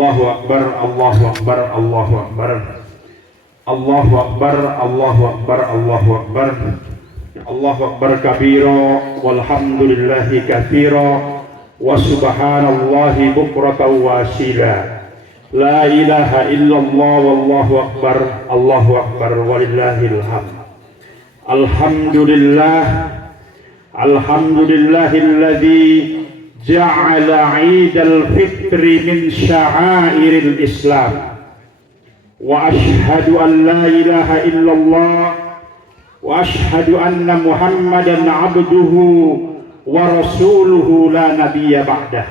Allahu Akbar, Allahu Akbar, Allahu Akbar. Allahu Akbar, Allahu Akbar, Allahu Akbar. Allahu Akbar kabira, walhamdulillahi katsira, wa subhanallahi bukratan wa asila. La ilaha illallah, wallahu akbar, Allahu akbar, walillahil hamd. Alhamdulillah, alhamdulillahilladzi ja'ala 'Idal Fitri min sya'airil Islam. Wa ashhadu an la ilaha illallah wa ashhadu anna Muhammadan 'abduhu wa rasuluhu la nabiyya ba'dah.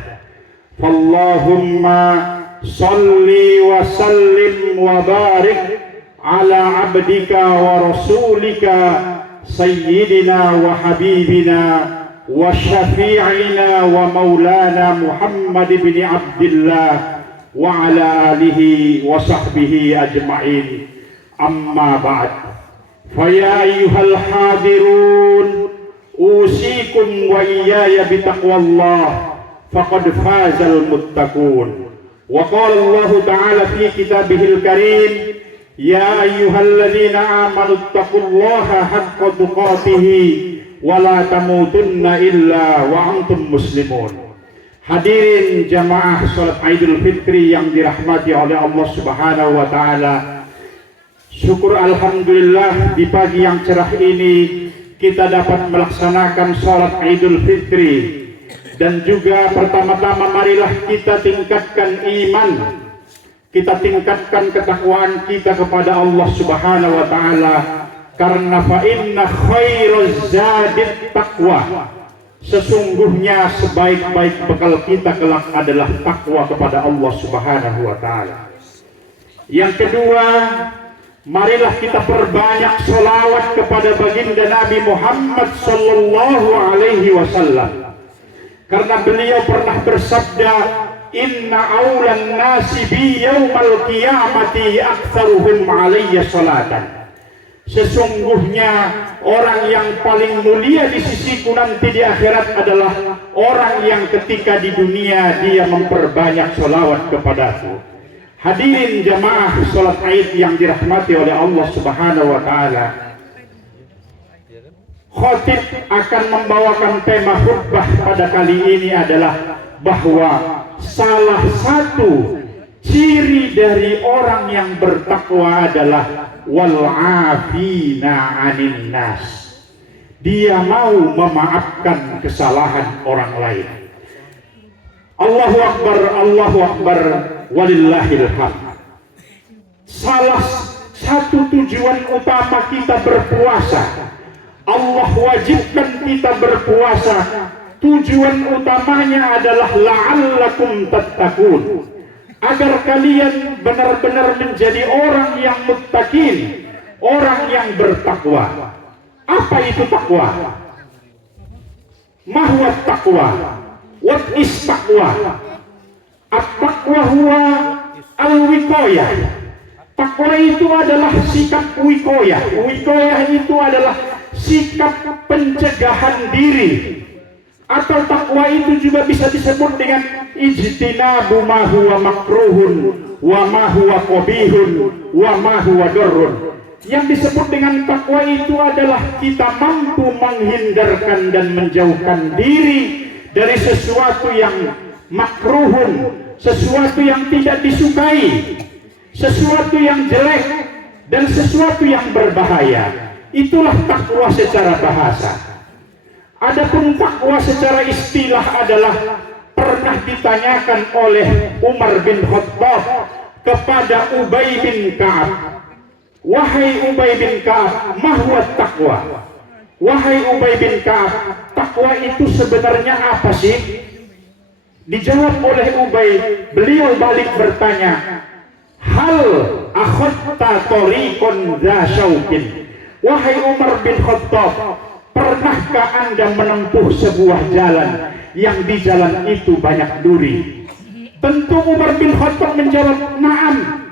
Fallahumma shalli wa sallim wa barik ala abdika wa rasulika sayyidina wa habibina wa syafi'ina wa maulana Muhammad bin Abdillah wa ala alihi wa sahbihi ajma'in. Amma ba'd. Faya ayyuhal hadirun, usikum wa iyaya bitaqwallah, faqad fazal muttaqun. Wa qala Allah ta'ala fi kitabihil karim, ya ayyuhalladzina amanu taqullaha haqqa tuqatihi wa la tamutunna illa wa antum muslimun. Hadirin jamaah salat Idul Fitri yang dirahmati oleh Allah Subhanahu wa taala. Syukur alhamdulillah di pagi yang cerah ini kita dapat melaksanakan salat Idul Fitri, dan juga pertama-tama marilah kita tingkatkan iman, kita tingkatkan ketakwaan kita kepada Allah Subhanahu wa taala, karena fa inna khairaz zadit taqwa. Sesungguhnya sebaik-baik bekal kita kelak adalah takwa kepada Allah Subhanahu wa taala. Yang kedua, marilah kita perbanyak sholawat kepada baginda Nabi Muhammad sallallahu alaihi wasallam, karena beliau pernah bersabda, inna awlan nasi bi yaumal qiyamati aktsaruhum alayya salatan. Sesungguhnya orang yang paling mulia di sisiku nanti di akhirat adalah orang yang ketika di dunia dia memperbanyak sholawat kepadaku. Hadirin jamaah salat Id yang dirahmati oleh Allah Subhanahu wa taala. Khatib akan membawakan tema khutbah pada kali ini adalah bahwa salah satu ciri dari orang yang bertakwa adalah wal'afina 'anin nas. Dia mau memaafkan kesalahan orang lain. Allahu Akbar, Allahu Akbar, walillahil hamd. Salah satu tujuan utama kita berpuasa, Allah wajibkan kita berpuasa. Tujuan utamanya adalah la'allakum tattaqun, agar kalian benar-benar menjadi orang yang muttaqin, orang yang bertakwa. Apa itu takwa? Mahwa takwa? What is takwa? At-taqwa huwa al-wiqayah. Takwa itu adalah sikap wiqayah. Wiqayah itu adalah sikap pencegahan diri. Atau takwa itu juga bisa disebut dengan ijtinabu ma huwa makruhun wa ma huwa qabihun wa ma huwa darrun. Yang disebut dengan takwa itu adalah kita mampu menghindarkan dan menjauhkan diri dari sesuatu yang makruhun, sesuatu yang tidak disukai, sesuatu yang jelek, dan sesuatu yang berbahaya. Itulah takwa secara bahasa. Adapun takwa secara istilah adalah pernah ditanyakan oleh Umar bin Khattab kepada Ubay bin Ka'ab. Wahai Ubay bin Ka'ab, ma huwa taqwa? Wahai Ubay bin Ka'ab, takwa itu sebenarnya apa sih? Dijawab oleh Ubay, beliau balik bertanya, hal akhadta tariqan dza syaukin? Wahai Umar bin Khattab, pernahkah Anda menempuh sebuah jalan yang di jalan itu banyak duri? Tentu Umar bin Khattab menjawab, na'am,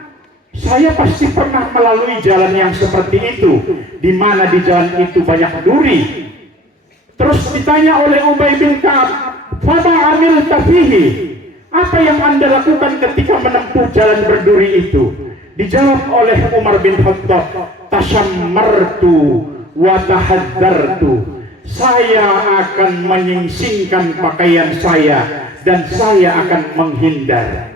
saya pasti pernah melalui jalan yang seperti itu, di mana di jalan itu banyak duri. Terus ditanya oleh Ubay bin Ka'ab, fama amilta fihi? Apa yang Anda lakukan ketika menempuh jalan berduri itu? Dijawab oleh Umar bin Khattab, tasyammartu wa tahadzartu. Saya akan menyingsingkan pakaian saya dan saya akan menghindar.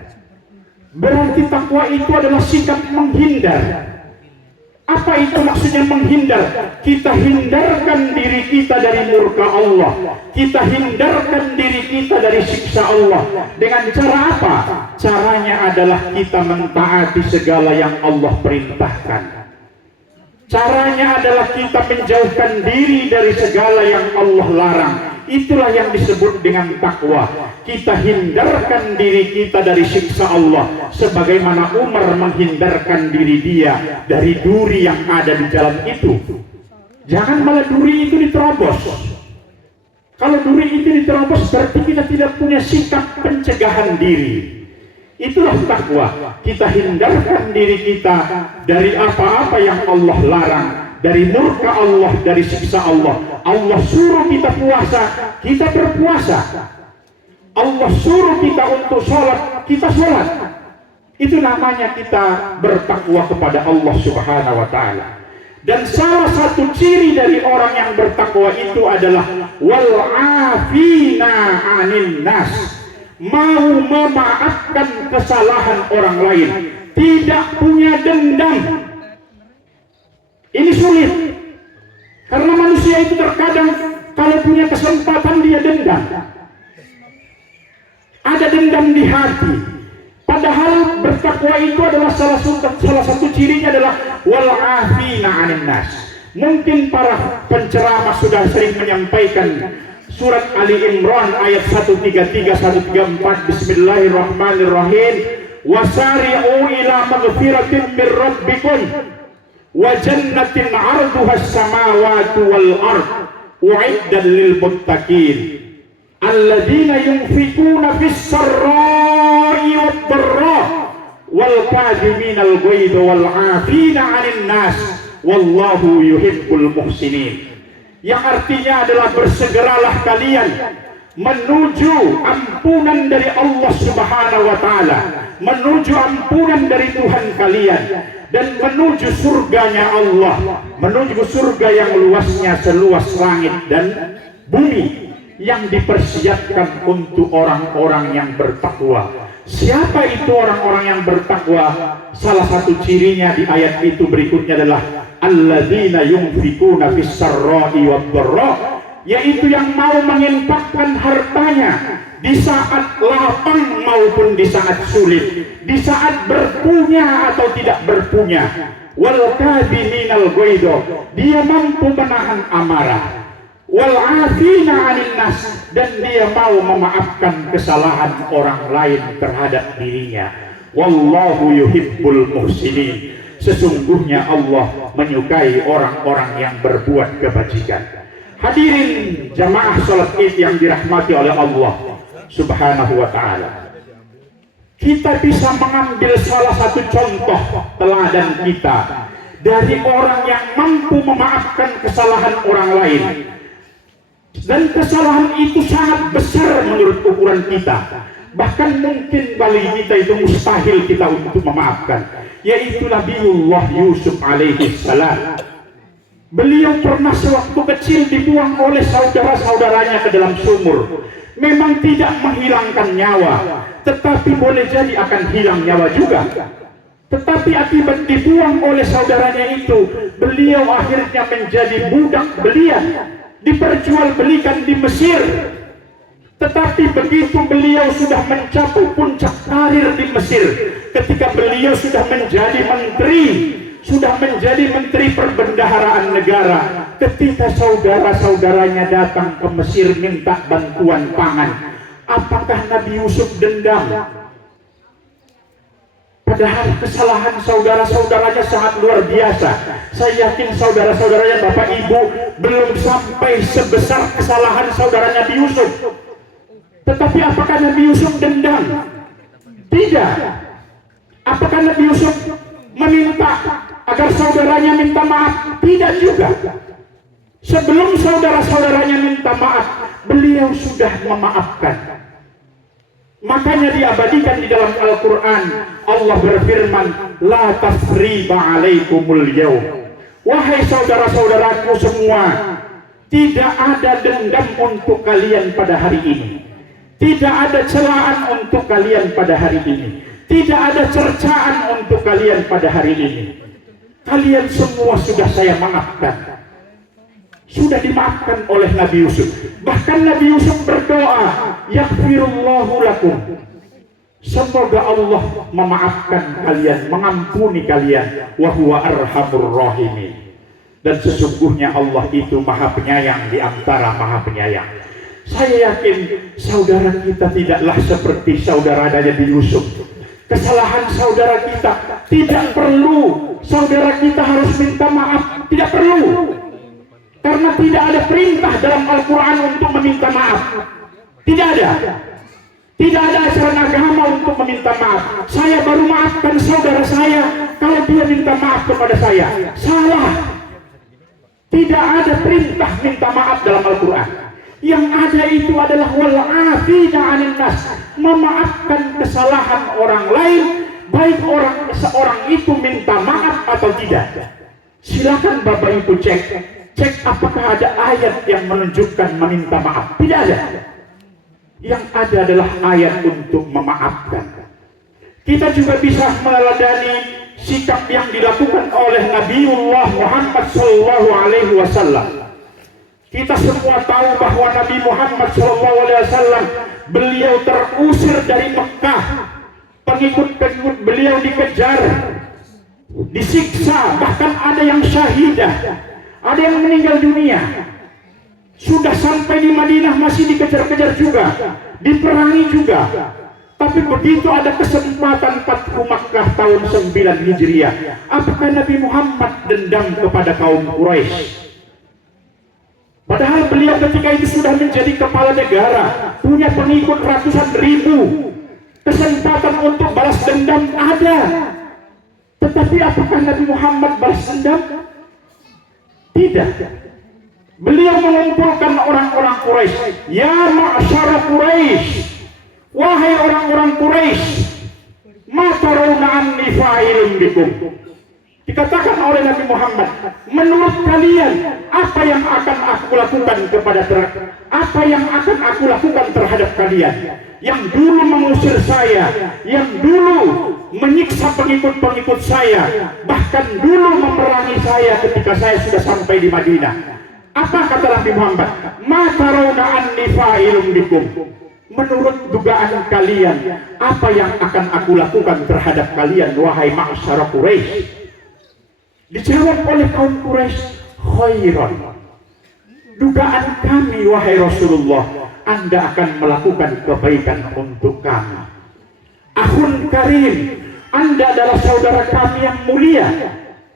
Berarti takwa itu adalah sikap menghindar. Apa itu maksudnya menghindar? Kita hindarkan diri kita dari murka Allah. Kita hindarkan diri kita dari siksa Allah. Dengan cara apa? Caranya adalah kita mentaati segala yang Allah perintahkan. Caranya adalah kita menjauhkan diri dari segala yang Allah larang. Itulah yang disebut dengan takwa. Kita hindarkan diri kita dari siksa Allah, sebagaimana Umar menghindarkan diri dia dari duri yang ada di jalan itu. Jangan malah duri itu diterobos. Kalau duri itu diterobos, berarti kita tidak punya sikap pencegahan diri. Itulah takwa. Kita hindarkan diri kita dari apa-apa yang Allah larang, dari murka Allah, dari siksa Allah. Allah suruh kita puasa, kita berpuasa. Allah suruh kita untuk sholat, kita sholat. Itu namanya kita bertakwa kepada Allah Subhanahu wa ta'ala. Dan salah satu ciri dari orang yang bertakwa itu adalah wal'afina 'anil nas. Mau memaafkan kesalahan orang lain, tidak punya dendam. Ini sulit, karena manusia itu terkadang kalau punya kesempatan dia dendam. Ada dendam di hati. Padahal bertakwa itu adalah salah satu cirinya adalah wal'afina 'anil nas. Mungkin para penceramah sudah sering menyampaikan surat Ali Imran ayat 133 134. Bismillahirrahmanirrahim. Wasari'u ila maghfiratin min rabbikum wa jannatin 'arduha as-samawati wal ard u'iddat lil muttaqin alladzina yunfikuna fis sarra'i wad dharra wal kadhiminal ghaidha wal 'afina 'anil nas wallahu yuhibbul muhsinin. Yang artinya adalah bersegeralah kalian menuju ampunan dari Allah Subhanahu wa ta'ala, menuju ampunan dari Tuhan kalian, dan menuju surganya Allah, menuju surga yang luasnya seluas langit dan bumi, yang dipersiapkan untuk orang-orang yang bertakwa. Siapa itu orang-orang yang bertakwa? Salah satu cirinya di ayat itu berikutnya adalah alladzina yunfikuna fis sarra'i wad dharra, yaitu yang mau menginfakkan hartanya di saat lapang maupun di saat sulit, di saat berpunya atau tidak berpunya. Wal kadhiminal ghaidha, dia mampu menahan amarah. Wal 'afina 'anil nas, dan dia mau memaafkan kesalahan orang lain terhadap dirinya. Wallahu yuhibbul muhsinin. Sesungguhnya Allah menyukai orang-orang yang berbuat kebajikan. Hadirin jamaah salat Id yang dirahmati oleh Allah Subhanahu wa ta'ala. Kita bisa mengambil salah satu contoh teladan kita dari orang yang mampu memaafkan kesalahan orang lain. Dan kesalahan itu sangat besar menurut ukuran kita. Bahkan mungkin bagi kita itu mustahil kita untuk memaafkan. Yaitu Nabiullah Yusuf alaihi salam. Beliau pernah sewaktu kecil dibuang oleh saudara-saudaranya ke dalam sumur. Memang tidak menghilangkan nyawa, tetapi boleh jadi akan hilang nyawa juga. Tetapi akibat dibuang oleh saudaranya itu, beliau akhirnya menjadi budak belian, diperjualbelikan di Mesir. Tetapi begitu beliau sudah mencapai puncak karir di Mesir, ketika beliau sudah menjadi menteri perbendaharaan negara, ketika saudara-saudaranya datang ke Mesir minta bantuan pangan, apakah Nabi Yusuf dendam? Padahal kesalahan saudara-saudaranya sangat luar biasa. Saya yakin saudara-saudaranya, Bapak Ibu, belum sampai sebesar kesalahan saudara Nabi Yusuf. Tetapi apakah Nabi Yusuf dendam? Tidak. Apakah Nabi Yusuf meminta agar saudaranya minta maaf? Tidak juga. Sebelum saudara-saudaranya minta maaf, beliau sudah memaafkan. Makanya diabadikan di dalam Al-Quran. Allah berfirman, la tasriba alaikumul yaum. Wahai saudara-saudaraku semua, tidak ada dendam untuk kalian pada hari ini. Tidak ada celaan untuk kalian pada hari ini. Tidak ada cercaan untuk kalian pada hari ini. Kalian semua sudah saya maafkan. Sudah dimaafkan oleh Nabi Yusuf. Bahkan Nabi Yusuf berdoa, yaghfirullahu lakum. Semoga Allah memaafkan kalian, mengampuni kalian. Wa huwa arhamur rahimin. Dan sesungguhnya Allah itu maha penyayang di antara maha penyayang. Saya yakin saudara kita tidaklah seperti saudara Nabi Yusuf. Kesalahan saudara kita tidak perlu saudara kita harus minta maaf. Tidak perlu. Karena tidak ada perintah dalam Al-Quran untuk meminta maaf. Tidak ada. Tidak ada ajaran agama untuk meminta maaf. Saya baru maafkan saudara saya kalau dia minta maaf kepada saya. Salah. Tidak ada perintah minta maaf dalam Al-Quran. Yang ada itu adalah wal'afina 'anil nas, memaafkan kesalahan orang lain, baik seorang itu minta maaf atau tidak. Silakan Bapak Ibu cek apakah ada ayat yang menunjukkan meminta maaf. Tidak ada. Yang ada adalah ayat untuk memaafkan. Kita juga bisa meneladani sikap yang dilakukan oleh Nabiullah Muhammad SAW. Kita semua tahu bahwa Nabi Muhammad SAW beliau terusir dari Mekah. Pengikut-pengikut beliau dikejar, disiksa, bahkan ada yang syahidah, ada yang meninggal dunia. Sudah sampai di Madinah masih dikejar-kejar juga, diperangi juga. Tapi begitu ada kesempatan Fathu Makkah tahun 9 Hijriah, apakah Nabi Muhammad dendam kepada kaum Quraisy? Padahal beliau ketika itu sudah menjadi kepala negara, punya pengikut ratusan ribu. Kesempatan untuk balas dendam ada. Tetapi apakah Nabi Muhammad balas dendam? Tidak. Beliau mengumpulkan orang-orang Quraisy. Ya ma'syara Quraisy, wahai orang-orang Quraisy, ma tarawna anni fa'ilun bikum. Dikatakan oleh Nabi Muhammad, menurut kalian apa yang akan aku lakukan terhadap kalian yang dulu mengusir saya, yang dulu menyiksa pengikut-pengikut saya, bahkan dulu memerangi saya ketika saya sudah sampai di Madinah. Apa kata Nabi Muhammad? Ma tarawna anni fa'ilun bikum. Menurut dugaan kalian, apa yang akan aku lakukan terhadap kalian, wahai ma'syara Quraisy? Dijawab oleh kaum Quraisy, khairan. Dugaan kami, wahai Rasulullah, Anda akan melakukan kebaikan untuk kami. Akhun karim, Anda adalah saudara kami yang mulia.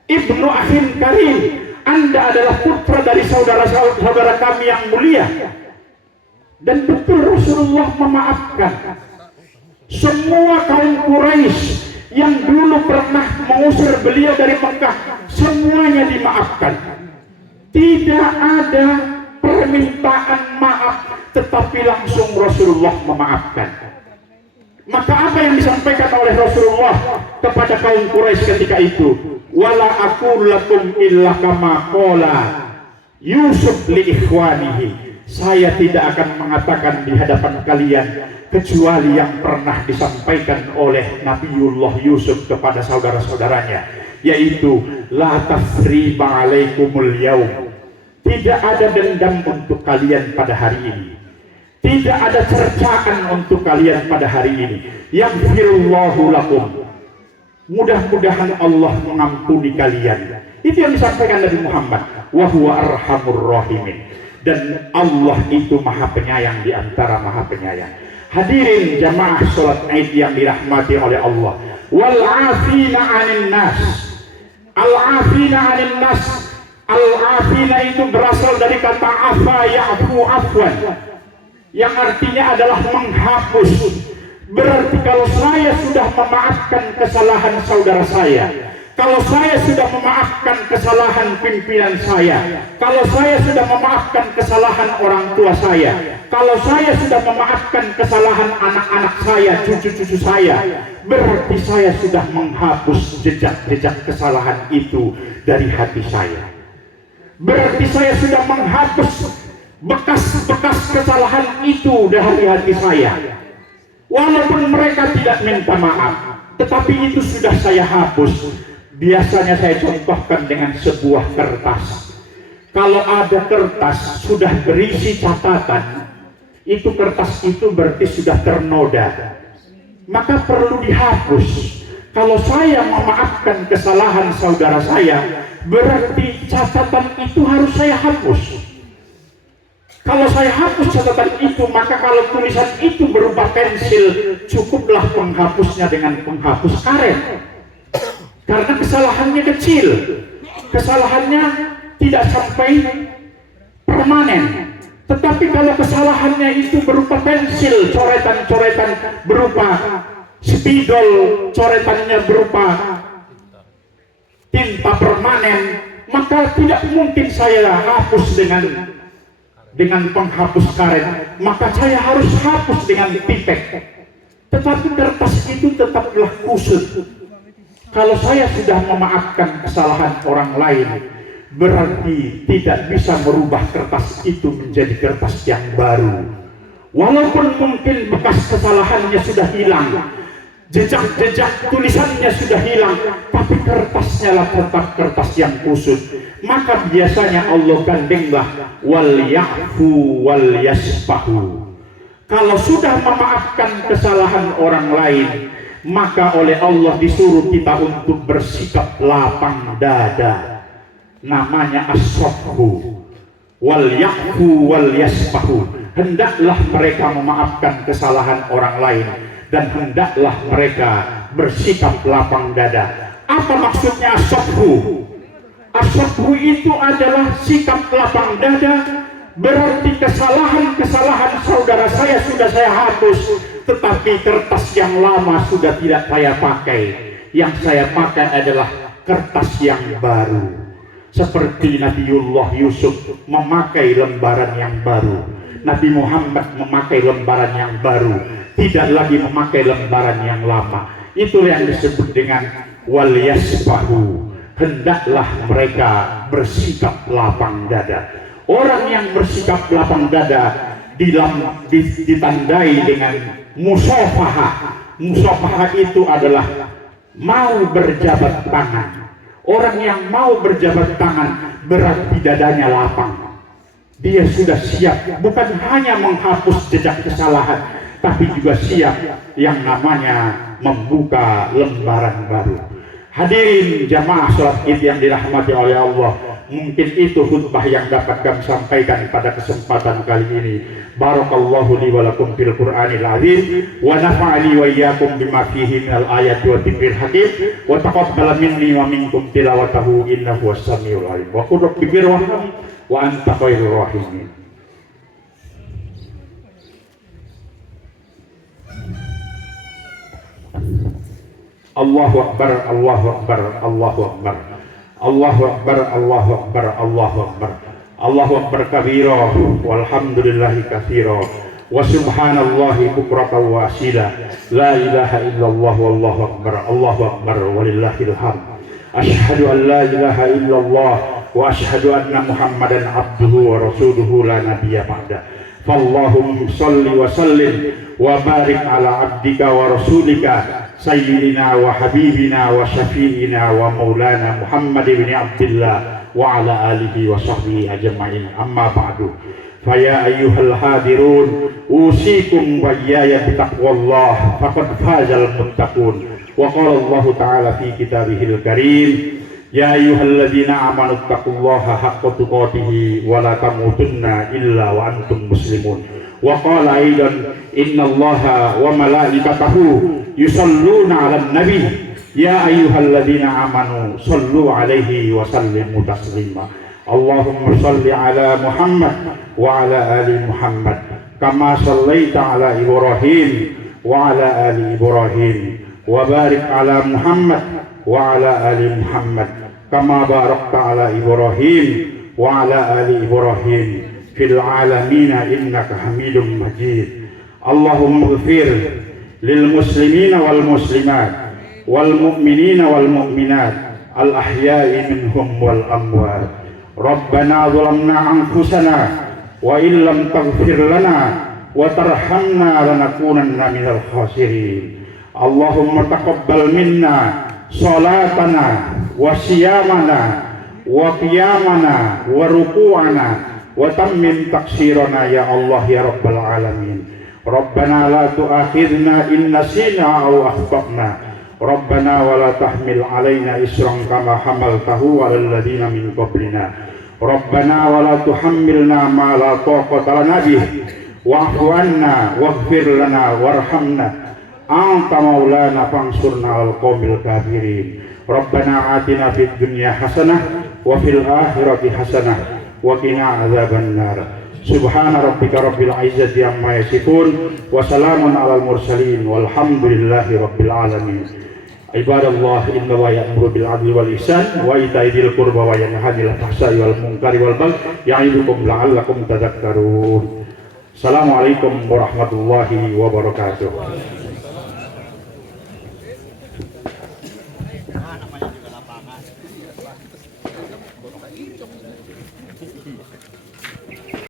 Ibnu akhin karim, Anda adalah putra dari saudara-saudara kami yang mulia. Dan betul Rasulullah memaafkan semua kaum Quraisy yang dulu pernah mengusir beliau dari Mekah, semuanya dimaafkan. Tidak ada permintaan maaf, tetapi langsung Rasulullah memaafkan. Maka apa yang disampaikan oleh Rasulullah kepada kaum Quraisy ketika itu? Wala aqul lakum illa kama qala Yusuf li ikhwanihi. Saya tidak akan mengatakan di hadapan kalian kecuali yang pernah disampaikan oleh Nabiullah Yusuf kepada saudara-saudaranya, yaitu la tasriba alaikumul yaum. Tidak ada dendam untuk kalian pada hari ini. Tidak ada cercaan untuk kalian pada hari ini. Yaghfirullahu lakum. Mudah-mudahan Allah mengampuni kalian. Itu yang disampaikan Nabi Muhammad. Wa huwa arhamur rahimin. Dan Allah itu maha penyayang di antara maha penyayang. Hadirin jamaah sholat Id yang dirahmati oleh Allah. Wal afina 'anil nas. Al afina 'anil nas. Al afina itu berasal dari kata afa ya'fu afwan, yang artinya adalah menghapus. Berarti kalau saya sudah memaafkan kesalahan saudara saya, Kalau saya sudah memaafkan kesalahan pimpinan saya, kalau saya sudah memaafkan kesalahan orang tua saya, kalau saya sudah memaafkan kesalahan anak-anak saya, cucu-cucu saya, berarti saya sudah menghapus jejak-jejak kesalahan itu dari hati saya. Berarti saya sudah menghapus bekas-bekas kesalahan itu dari hati saya. Walaupun mereka tidak minta maaf, tetapi itu sudah saya hapus. Biasanya saya contohkan dengan sebuah kertas. Kalau ada kertas sudah berisi catatan, itu kertas itu berarti sudah ternoda, maka perlu dihapus. Kalau saya memaafkan kesalahan saudara saya, berarti catatan itu harus saya hapus. Kalau saya hapus catatan itu, maka kalau tulisan itu berupa pensil, cukuplah penghapusnya dengan penghapus karet. Karena kesalahannya kecil, kesalahannya tidak sampai permanen. Tetapi kalau kesalahannya itu berupa pensil, coretan-coretan berupa spidol, coretannya berupa tinta permanen, maka tidak mungkin saya hapus dengan penghapus karet, maka saya harus hapus dengan pipet. Tetapi kertas itu tetaplah kusut. Kalau saya sudah memaafkan kesalahan orang lain, berarti tidak bisa merubah kertas itu menjadi kertas yang baru. Walaupun mungkin bekas kesalahannya sudah hilang, jejak-jejak tulisannya sudah hilang, tapi kertasnya lah tetap kertas yang kusut. Maka biasanya Allah gandenglah wal ya'fu wal yasfahu. Kalau sudah memaafkan kesalahan orang lain, maka oleh Allah disuruh kita untuk bersikap lapang dada. Namanya as-safhu. Wal ya'fu wal yasfahu. Hendaklah mereka memaafkan kesalahan orang lain, dan hendaklah mereka bersikap lapang dada. Apa maksudnya as-safhu? As-safhu itu adalah sikap lapang dada. Berarti kesalahan-kesalahan saudara saya sudah saya hapus, tetapi kertas yang lama sudah tidak saya pakai. Yang saya pakai adalah kertas yang baru. Seperti Nabiullah Yusuf memakai lembaran yang baru, Nabi Muhammad memakai lembaran yang baru, tidak lagi memakai lembaran yang lama. Itulah yang disebut dengan wal yasfahu. Hendaklah mereka bersikap lapang dada. Orang yang bersikap lapang dada ditandai dengan musafahah. Musafahah itu adalah mau berjabat tangan. Orang yang mau berjabat tangan berarti dadanya lapang. Dia sudah siap bukan hanya menghapus jejak kesalahan, tapi juga siap yang namanya membuka lembaran baru. Hadirin jamaah sholat Id yang dirahmati oleh Allah, mungkin itu khutbah yang dapat kami sampaikan pada kesempatan kali ini. Barakallahu li wa lakum fil Qur'anil azim, wa nafa'ali wa iyyakum bima fihi minal ayati wa dzikril hakim, wa taqabbal minni wa minkum tilawatahu innahu was-sami'ul alim. Wa qul rabbi birham wa anta khairur rahimin. Allahu akbar, Allahu akbar, Allahu akbar. Allahu akbar, Allahu akbar, Allahu akbar. Allahu akbar kabira walhamdulillahi katsira wa subhanallahi bukratan wa asila. La ilaha illallah wallahu akbar, Allahu akbar walillahil hamd. Asyhadu an la ilaha illallah wa asyhadu anna Muhammadan abduhu wa rasuluhu la nabiyya ba'da. Fallahumma shalli wa sallim wa barik ala abdika wa rasulika sayyidina wa habibina wa syafi'ina wa maulana Muhammad ibn Abdullah wa ala alihi wa sahbihi ajma'in. Amma ba'du. Faya ayyuhal hadirun, usikum wa iyaya bitaqwallah faqad fazal muttaqun. Wa qala Allah ta'ala fi kitabihil karim, ya ayyuhalladzina amanu taqullaha haqqa tuqatih wa la tamutunna illa wa antum muslimun. Wa qala aidan innallaha wa malaikatahu yusalluna 'alan nabi ya ayyuhalladzina amanu sallu 'alaihi wa sallimu taslima. Allahumma salli 'ala Muhammad wa 'ala ali Muhammad kama shallaita 'ala Ibrahim wa 'ala ali Ibrahim wa barik 'ala Muhammad wa ala ali Muhammad kama barakta ala Ibrahim wa ala ali Ibrahim fil alamin innaka Hamidum Majid. Allahumma ighfir lil muslimina wal muslimat wal mu'minina wal mu'minat al ahya'i minhum wal amwat. Rabbana zalamna anfusana wa illam taghfir lana wa tarhamna lanakunanna minal khasirin. Allahumma taqabbal minna salatana wa siyamana wa qiyamana wa ruku'ana wa tammim taksirana ya Allah ya rabbal alamin. Rabbana la tu'akhidna in nasina aw akhtana. Rabbana wa la tahmil alaina isran kama hamaltahu 'alal ladzina min qablina. Rabbana wa la tuhammilna ma la taqata lana bih. Wa'fu 'anna waghfir lana warhamna. Anta maulana fansurna 'alal qaumil kafirin. Rabbana atina fid dunya hasanah wa fil akhirati hasanah wa qina adzaban nar. Subhana rabbika rabbil izzati amma yasifun wa salamun 'alal mursalin walhamdulillahi rabbil alamin. Ibadallah, innallaha ya'muru bil 'adli wal ihsan wa ita'i dzil qurba wa yanha 'anil fahsya'i wal munkari wal baghi ya'idukum la'allakum tadhakkarun. Assalamualaikum warahmatullahi wabarakatuh.